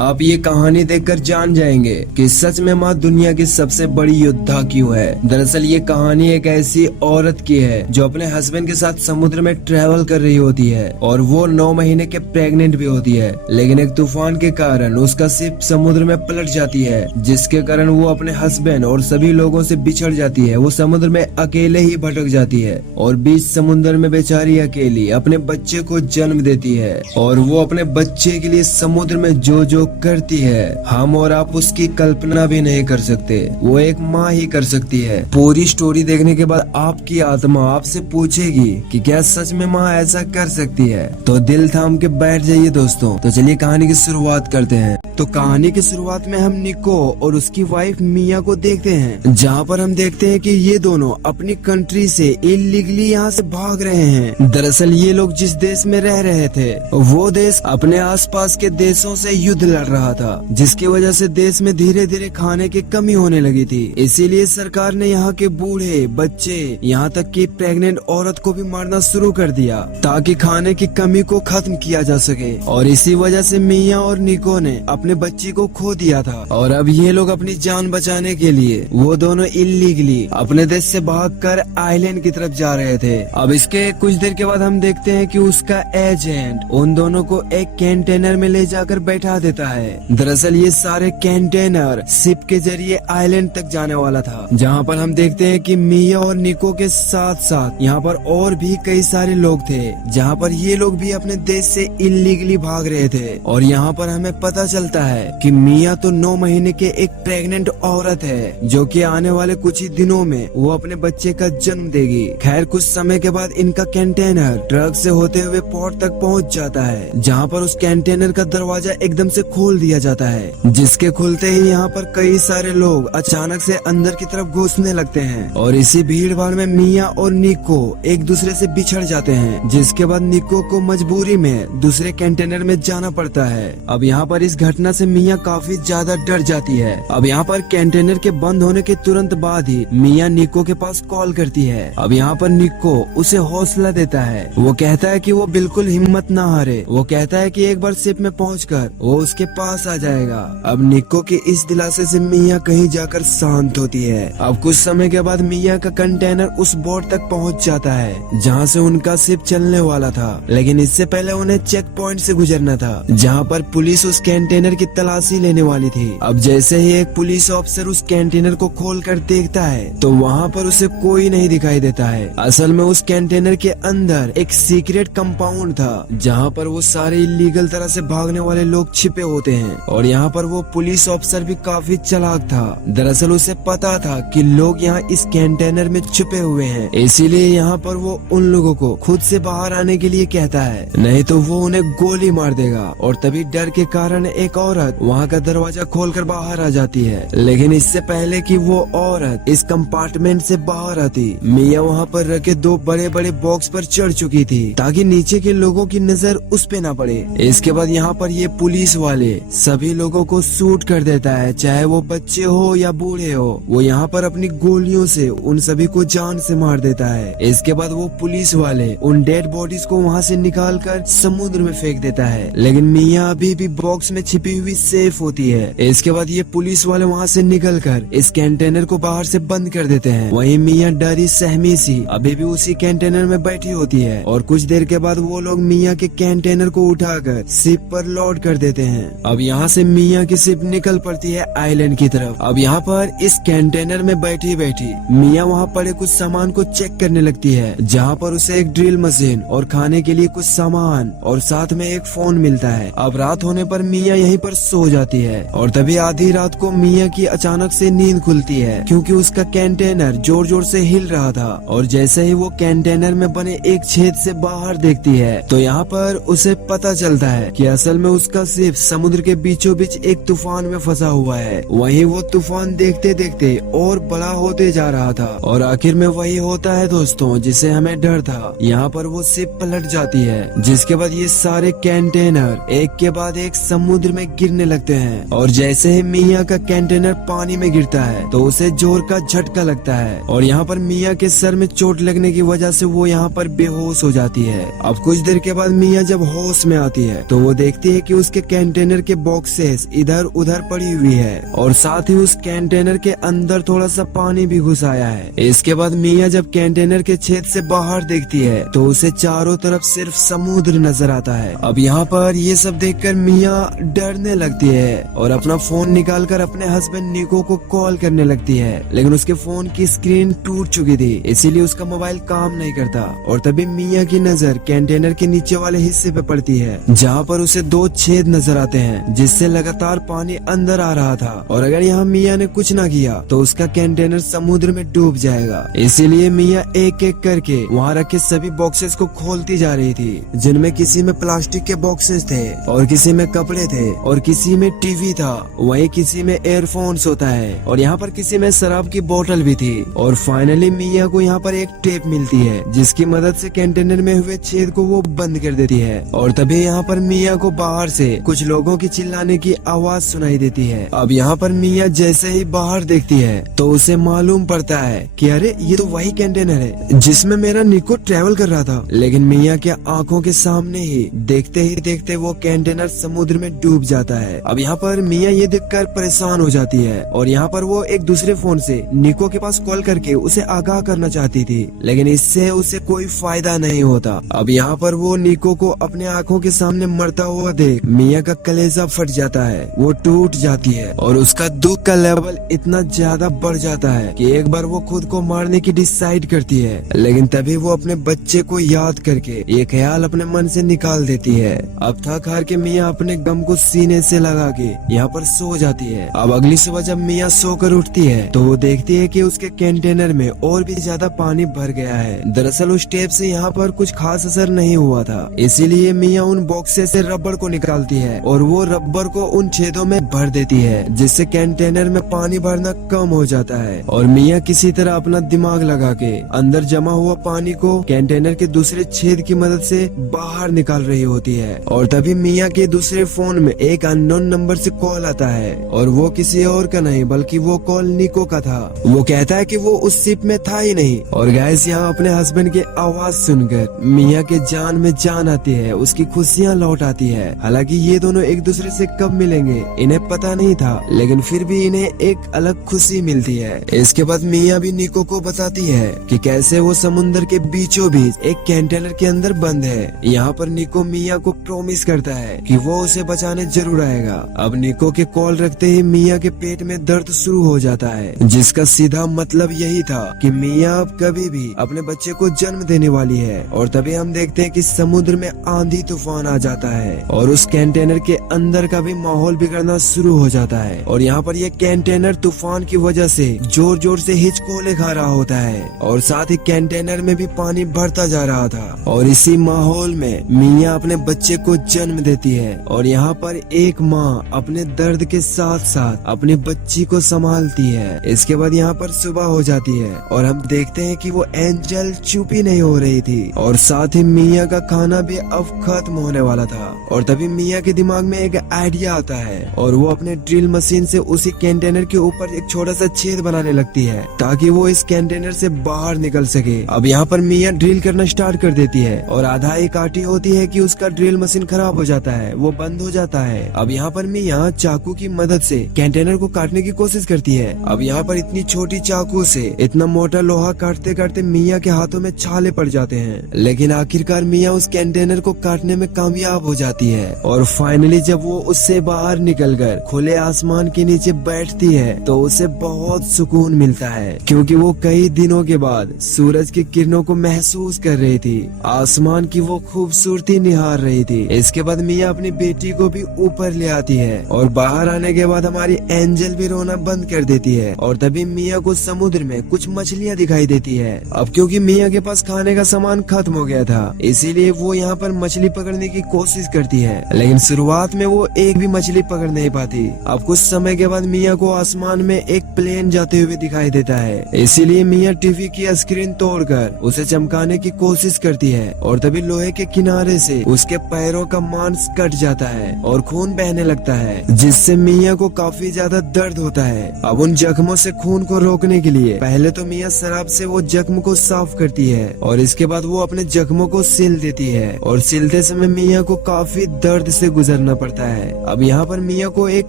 आप ये कहानी देखकर जान जाएंगे कि सच में माँ दुनिया की सबसे बड़ी योद्धा क्यों है। दरअसल ये कहानी एक ऐसी औरत की है जो अपने हस्बैंड के साथ समुद्र में ट्रेवल कर रही होती है और वो 9 महीने के प्रेग्नेंट भी होती है, लेकिन एक तूफान के कारण उसका शिप समुद्र में पलट जाती है, जिसके कारण वो अपने हस्बैंड और सभी लोगों से बिछड़ जाती है। वो समुद्र में अकेले ही भटक जाती है और बीच समुद्र में बेचारी अकेली अपने बच्चे को जन्म देती है और वो अपने बच्चे के लिए समुद्र में जो जो करती है हम और आप उसकी कल्पना भी नहीं कर सकते। वो एक माँ ही कर सकती है। पूरी स्टोरी देखने के बाद आपकी आत्मा आपसे पूछेगी कि क्या सच में माँ ऐसा कर सकती है। तो दिल थाम के बैठ जाइए दोस्तों। तो चलिए कहानी की शुरुआत करते हैं। तो कहानी की शुरुआत में हम निको और उसकी वाइफ मिया को देखते हैं, जहाँ पर हम देखते हैं कि ये दोनों अपनी कंट्री से इलीगली यहाँ से भाग रहे हैं। दरअसल ये लोग जिस देश में रह रहे थे वो देश अपने आसपास के देशों से युद्ध लड़ रहा था, जिसकी वजह से देश में धीरे धीरे खाने की कमी होने लगी थी। इसीलिए सरकार ने यहाँ के बूढ़े, बच्चे, यहाँ तक कि प्रेग्नेंट औरत को भी मारना शुरू कर दिया ताकि खाने की कमी को खत्म किया जा सके। और इसी वजह से मिया और निको ने अपने बच्ची को खो दिया था और अब ये लोग अपनी जान बचाने के लिए वो दोनों इलीगली अपने देश से भागकर आइलैंड की तरफ जा रहे थे। अब इसके कुछ देर के बाद हम देखते हैं कि उसका एजेंट उन दोनों को एक कंटेनर में ले जाकर बैठा देता है। दरअसल ये सारे कंटेनर शिप के जरिए आइलैंड तक जाने वाला था, जहाँ पर हम देखते हैं कि मिया और निको के साथ साथ यहाँ पर और भी कई सारे लोग थे, जहाँ पर ये लोग भी अपने देश से इलीगली भाग रहे थे। और यहाँ पर हमें पता चलता है कि मिया तो 9 महीने के एक प्रेग्नेंट औरत है जो कि आने वाले कुछ ही दिनों में वो अपने बच्चे का जन्म देगी। खैर कुछ समय के बाद इनका कंटेनर ट्रक से होते हुए पोर्ट तक पहुंच जाता है, जहां पर उस कंटेनर का दरवाजा एकदम से खोल दिया जाता है, जिसके खुलते ही यहाँ पर कई सारे लोग अचानक से अंदर की तरफ घुसने लगते हैं। और इसी भीड़ भाड़ में मिया और निको एक दूसरे से बिछड़ जाते हैं, जिसके बाद निको को मजबूरी में दूसरे कंटेनर में जाना पड़ता है। अब यहाँ पर इस घटना से मिया काफी ज्यादा डर जाती है। अब यहाँ पर कंटेनर के बंद होने के तुरंत बाद ही मिया निको के पास कॉल करती है। अब यहाँ पर निको उसे हौसला देता है। वो कहता है कि वो बिल्कुल हिम्मत ना हारे। वो कहता है कि एक बार शिप में पहुंचकर वो उसके पास आ जाएगा। अब निको के इस दिलासे से मिया कहीं जाकर शांत होती है। अब कुछ समय के बाद मिया का कंटेनर उस बोट तक पहुंच जाता है जहां से उनका शिप चलने वाला था, लेकिन इससे पहले उन्हें चेक पॉइंट से गुजरना था, जहां पर पुलिस उस कंटेनर की तलाशी लेने वाली थी। अब जैसे ही एक पुलिस ऑफिसर उस कंटेनर को खोलकर देखता है तो वहाँ पर उसे कोई नहीं दिखाई देता है। असल में उस कंटेनर के अंदर एक सीक्रेट कंपाउंड था, जहाँ पर वो सारे इलीगल तरह से भागने वाले लोग छिपे होते हैं। और यहाँ पर वो पुलिस ऑफिसर भी काफी चालाक था। दरअसल उसे पता था कि लोग यहाँ इस कंटेनर में छुपे हुए हैं, इसीलिए यहाँ पर वो उन लोगों को खुद से बाहर आने के लिए कहता है, नहीं तो वो उन्हें गोली मार देगा। और तभी डर के कारण एक औरत वहाँ का दरवाजा खोलकर बाहर आ जाती है, लेकिन इससे पहले कि वो औरत इस कंपार्टमेंट से बाहर आती, मिया वहाँ पर रखे 2 बड़े बड़े बॉक्स पर चढ़ चुकी थी ताकि नीचे के लोगों की नजर उस पे ना पड़े। इसके बाद यहाँ पर ये पुलिस वाले सभी लोगों को शूट कर देता है, चाहे वो बच्चे हो या बूढ़े हो। वो यहाँ पर अपनी गोलियों से उन सभी को जान से मार देता है। इसके बाद वो पुलिस वाले उन डेड बॉडीज को वहाँ से निकाल कर समुद्र में फेंक देता है, लेकिन मिया अभी भी बॉक्स में छिपी हुई सेफ होती है। इसके बाद ये पुलिस वाले वहाँ से निकलकर इस कंटेनर को बाहर से बंद कर देते हैं। वहीं मिया डरी सहमी सी अभी भी उसी कंटेनर में बैठी होती है। और कुछ देर के बाद वो लोग मिया के कंटेनर को उठाकर शिप पर लोड कर देते हैं। अब यहाँ से मिया की शिप निकल पड़ती है आइलैंड की तरफ। अब यहाँ पर इस कंटेनर में बैठी बैठी मिया वहाँ पड़े कुछ सामान को चेक करने लगती है, जहाँ पर उसे एक ड्रिल मशीन और खाने के लिए कुछ सामान और साथ में एक फोन मिलता है। अब रात होने पर मिया यहीं पर सो जाती है और तभी आधी रात को मिया की अचानक से नींद खुलती है, क्योंकि उसका कंटेनर जोर जोर से हिल रहा था। और जैसे ही वो कंटेनर में बने एक छेद से बाहर देखती है तो यहाँ पर उसे पता चलता है कि असल में उसका शिप समुद्र के बीचों बीच एक तूफान में फंसा हुआ है। वहीं वो तूफान देखते देखते और बड़ा होते जा रहा था और आखिर में वही होता है दोस्तों जिसे हमें डर था। यहाँ पर वो शिप पलट जाती है, जिसके बाद ये सारे कंटेनर एक के बाद एक समुद्र में गिरने लगते हैं। और जैसे ही मिया का कंटेनर पानी में गिरता है तो उसे जोर का झटका लगता है और यहाँ पर मिया के सर में चोट लगने की वजह से वो यहाँ पर बेहोश हो जाती है। अब कुछ देर के बाद मिया जब होश में आती है तो वो देखती है कि उसके कंटेनर कंटेनर के बॉक्सेस इधर उधर पड़ी हुई है और साथ ही उस कंटेनर के अंदर थोड़ा सा पानी भी घुस आया है। इसके बाद मिया जब कंटेनर के छेद से बाहर देखती है तो उसे चारों तरफ सिर्फ समुद्र नजर आता है। अब यहाँ पर ये सब देखकर मिया डरने लगती है और अपना फोन निकालकर अपने हस्बैंड निको को कॉल करने लगती है, लेकिन उसके फोन की स्क्रीन टूट चुकी थी, इसीलिए उसका मोबाइल काम नहीं करता। और तभी मिया की नजर कंटेनर के नीचे वाले हिस्से पे पड़ती है जहाँ पर उसे 2 छेद नजर आते हैं जिससे लगातार पानी अंदर आ रहा था और अगर यहाँ मिया ने कुछ ना किया तो उसका कंटेनर समुद्र में डूब जाएगा। इसीलिए मिया एक एक करके वहाँ रखे सभी बॉक्सेस को खोलती जा रही थी, जिनमें किसी में प्लास्टिक के बॉक्सेस थे और किसी में कपड़े थे और किसी में टीवी था, वहीं किसी में एयरफोन्स होता है और यहाँ पर किसी में शराब की बोतल भी थी। और फाइनली मिया को यहाँ पर एक टेप मिलती है जिसकी मदद से कंटेनर में हुए छेद को वो बंद कर देती है। और तभी यहाँ पर मिया को बाहर से कुछ लोगों की चिल्लाने की आवाज सुनाई देती है। अब यहाँ पर मिया जैसे ही बाहर देखती है तो उसे मालूम पड़ता है कि अरे ये तो वही कंटेनर है जिसमें मेरा निको ट्रेवल कर रहा था। लेकिन मिया के आंखों के सामने ही देखते वो कंटेनर समुद्र में डूब जाता है। अब यहाँ पर मिया ये देखकर परेशान हो जाती है और यहाँ पर वो एक दूसरे फोन से निको के पास कॉल करके उसे आगाह करना चाहती थी, लेकिन इससे उसे कोई फायदा नहीं होता। अब यहाँ पर वो निको को अपने आंखों के सामने मरता हुआ देख मिया का कलेजा फट जाता है, वो टूट जाती है और उसका दुख का लेवल इतना ज्यादा बढ़ जाता है कि एक बार वो खुद को मारने की डिसाइड करती है। लेकिन तभी वो अपने बच्चे को याद करके ये ख्याल अपने मन से निकाल देती है। अब थक हार के मिया अपने गम को सीने से लगा के यहाँ पर सो जाती है। अब अगली सुबह जब मिया सोकर उठती है तो वो देखती है कि उसके कंटेनर में और भी ज्यादा पानी भर गया है। दरअसल उस टेप से यहाँ पर कुछ खास असर नहीं हुआ था, इसीलिए मिया उन बॉक्सेस से रबड़ को निकालती है और वो रबड़ को उन छेदों में भर देती है जिससे कंटेनर में पानी भरना कम हो जाता है। और मिया किसी तरह अपना दिमाग लगा के अंदर जमा हुआ पानी को कंटेनर के दूसरे छेद की मदद से बाहर निकाल रही होती है। और तभी मिया के दूसरे फोन में एक अननोन नंबर से कॉल आता है और वो किसी और का नहीं बल्कि वो कॉल निको का था। वो कहता है कि वो उस शिप में था ही नहीं। और गैस यहाँ अपने हस्बैंड की आवाज सुनकर मिया के जान में जान आती है, उसकी खुशियाँ लौट आती है। हालांकि ये दोनों एक दूसरे से कब मिलेंगे इन्हें पता नहीं था, लेकिन फिर भी इन्हें एक अलग खुशी मिलती है। इसके बाद मिया भी निको को बताती है कि कैसे वो समुद्र के बीचों बीच एक कंटेनर के अंदर बंद है। यहाँ पर निको मिया को प्रॉमिस करता है कि वो उसे बचाने जरूर आएगा। अब निको के कॉल रखते ही मिया के पेट में दर्द शुरू हो जाता है, जिसका सीधा मतलब यही था कि मिया अब कभी भी अपने बच्चे को जन्म देने वाली है। और तभी हम देखते हैं कि समुद्र में आंधी तूफान आ जाता है और उस कंटेनर के अंदर का भी माहौल बिगड़ना शुरू हो जाता है। और यहाँ पर ये कंटेनर तूफान की वजह से जोर जोर से हिचकोले खा रहा होता है और साथ ही कंटेनर में भी पानी भरता जा रहा था। और इसी माहौल में मिया अपने बच्चे को जन्म देती है और यहाँ पर एक माँ अपने दर्द के साथ साथ अपनी बच्ची को संभालती है। इसके बाद यहाँ पर सुबह हो जाती है और हम देखते हैं कि वो एंजल चुप ही नहीं हो रही थी और साथ ही मिया का खाना भी अब खत्म होने वाला था। और तभी मिया के दिमाग में एक आइडिया आता है और वो अपने ड्रिल मशीन से उसी कंटेनर के ऊपर एक छोटा सा छेद बनाने लगती है ताकि वो इस कंटेनर से बाहर निकल सके। अब यहाँ पर मिया ड्रिल करना स्टार्ट कर देती है और आधा एक आटी होती है कि उसका ड्रिल मशीन खराब हो जाता है, वो बंद हो जाता है। अब यहाँ पर मिया चाकू की मदद से कंटेनर को काटने की कोशिश करती है। अब यहाँ पर इतनी छोटी चाकू से इतना मोटा लोहा काटते काटते मिया के हाथों में छाले पड़ जाते हैं, लेकिन आखिरकार मिया उस कंटेनर को काटने में कामयाब हो जाती है। और फाइनली जब वो उससे बाहर निकलकर खुले आसमान के नीचे बैठती है तो उसे बहुत सुकून मिलता है, क्योंकि वो कई दिनों के बाद सूरज की किरणों को महसूस कर रही थी, आसमान की वो खूबसूरती निहार रही थी। इसके बाद मिया अपनी बेटी को भी ऊपर ले आती है और बाहर आने के बाद हमारी एंजल भी रोना बंद कर देती है। और तभी मिया को समुद्र में कुछ मछलियाँ दिखाई देती है। अब क्योंकि मिया के पास खाने का सामान खत्म हो गया था, इसीलिए वो यहाँ पर मछली पकड़ने की कोशिश करती है, लेकिन शुरुआत में वो एक भी मछली पकड़ नहीं पाती। अब कुछ समय के बाद मिया को आसमान में एक प्लेन जाते हुए दिखाई देता है, इसीलिए मिया टीवी की स्क्रीन तोड़कर उसे चमकाने की कोशिश करती है। और तभी लोहे के किनारे से उसके पैरों का मांस कट जाता है और खून बहने लगता है, जिससे मिया को काफी ज्यादा दर्द होता है। अब उन जख्मों से खून को रोकने के लिए पहले तो मिया शराब से वो जख्म को साफ करती है और इसके बाद वो अपने जख्मों को सिल देती है। और सिलते समय मिया को काफी दर्द से गुजरना करना पड़ता है। अब यहाँ पर मिया को एक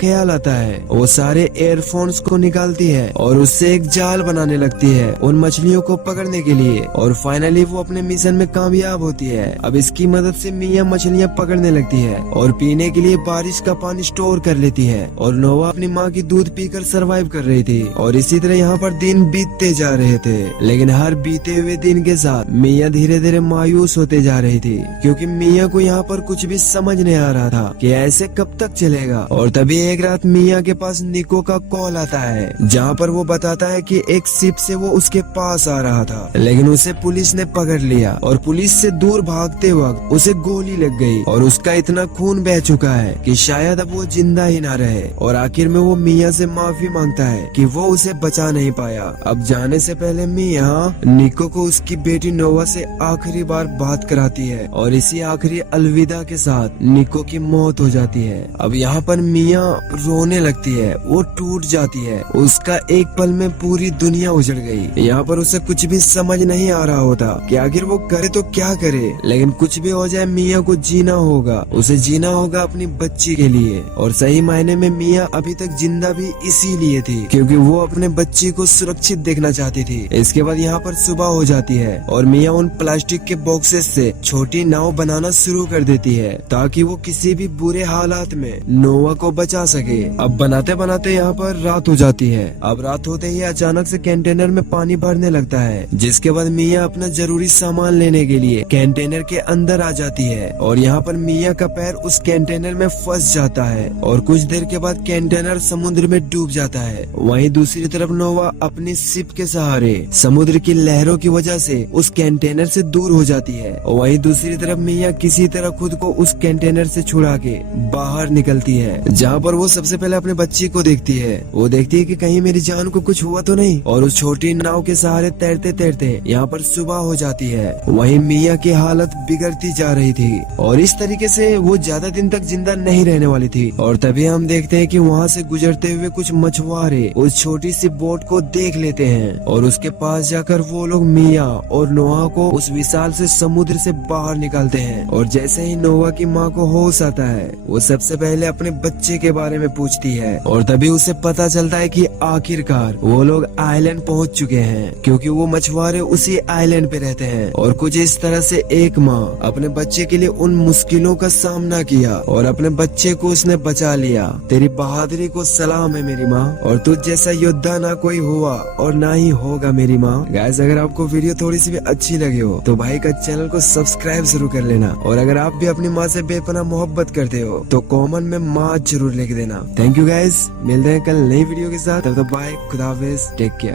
ख्याल आता है, वो सारे एयरफोन्स को निकालती है और उससे एक जाल बनाने लगती है उन मछलियों को पकड़ने के लिए, और फाइनली वो अपने मिशन में कामयाब होती है। अब इसकी मदद से मिया मछलियाँ पकड़ने लगती है और पीने के लिए बारिश का पानी स्टोर कर लेती है, और नोवा अपनी माँ की दूध पीकर सरवाइव कर रही थी। और इसी तरह यहाँ पर दिन बीतते जा रहे थे, लेकिन हर बीते हुए दिन के साथ मिया धीरे धीरे मायूस होते जा रही थी, क्योंकि मिया को यहाँ पर कुछ भी समझ नहीं आ रहा था कि ऐसे कब तक चलेगा। और तभी एक रात मिया के पास निको का कॉल आता है, जहाँ पर वो बताता है कि एक शिप से वो उसके पास आ रहा था, लेकिन उसे पुलिस ने पकड़ लिया और पुलिस से दूर भागते वक्त उसे गोली लग गई और उसका इतना खून बह चुका है कि शायद अब वो जिंदा ही ना रहे। और आखिर में वो मिया से माफी मांगता है कि वो उसे बचा नहीं पाया। अब जाने से पहले मिया निको को उसकी बेटी नोवा से आखिरी बार बात कराती है, और इसी आखिरी अलविदा के साथ निको की मौत हो जाती है। अब यहाँ पर मिया रोने लगती है, वो टूट जाती है, उसका एक पल में पूरी दुनिया उजड़ गई। यहाँ पर उसे कुछ भी समझ नहीं आ रहा होता कि आखिर वो करे तो क्या करे, लेकिन कुछ भी हो जाए मिया को जीना होगा, उसे जीना होगा अपनी बच्ची के लिए। और सही मायने में मिया अभी तक जिंदा भी इसीलिए थी क्योंकि वो अपने बच्ची को सुरक्षित देखना चाहती थी। इसके बाद यहाँ पर सुबह हो जाती है और मिया उन प्लास्टिक के बॉक्सेस से छोटी नाव बनाना शुरू कर देती है ताकि वो किसी भी बुरे हालात में नोवा को बचा सके। अब बनाते बनाते यहाँ पर रात हो जाती है। अब रात होते ही अचानक से कंटेनर में पानी भरने लगता है, जिसके बाद मिया अपना जरूरी सामान लेने के लिए कंटेनर के अंदर आ जाती है, और यहाँ पर मिया का पैर उस कंटेनर में फंस जाता है और कुछ देर के बाद कंटेनर समुद्र में डूब जाता है। वहीं दूसरी तरफ नोवा अपनी शिप के सहारे समुद्र की लहरों की वजह से उस कंटेनर से दूर हो जाती है। वहीं दूसरी तरफ मिया किसी तरह खुद को उस कंटेनर से छुड़ा के बाहर निकलती है, जहाँ पर वो सबसे पहले अपने बच्ची को देखती है। वो देखती है कि कहीं मेरी जान को कुछ हुआ तो नहीं, और उस छोटी नाव के सहारे तैरते तैरते यहाँ पर सुबह हो जाती है। वहीं मिया की हालत बिगड़ती जा रही थी और इस तरीके से वो ज्यादा दिन तक जिंदा नहीं रहने वाली थी। और तभी हम देखते हैं कि वहाँ से गुजरते हुए कुछ मछुआरे उस छोटी सी बोट को देख लेते हैं, और उसके पास जाकर वो लोग मिया और नोआ को उस विशाल से समुद्र से बाहर निकालते हैं। और जैसे ही नोआ की माँ को होश आता है, वो सबसे पहले अपने बच्चे के बारे में पूछती है, और तभी उसे पता चलता है कि आखिरकार वो लोग आइलैंड पहुंच चुके हैं, क्योंकि वो मछुआरे उसी आइलैंड पे रहते हैं। और कुछ इस तरह से एक माँ अपने बच्चे के लिए उन मुश्किलों का सामना किया और अपने बच्चे को उसने बचा लिया। तेरी बहादुरी को सलाम है मेरी माँ, और तुझ जैसा योद्धा ना कोई हुआ और ना ही होगा मेरी माँ। गाइस, अगर आपको वीडियो थोड़ी सी भी अच्छी लगी हो तो भाई का चैनल को सब्सक्राइब जरूर कर लेना, और अगर आप भी अपनी माँ से बेपनाह मोहब्बत करते हो तो कमेंट में माँ जरूर लिख देना। थैंक यू गाइस, मिलते हैं कल नई वीडियो के साथ। तब तक बाय, खुदा हाफिज, टेक केयर।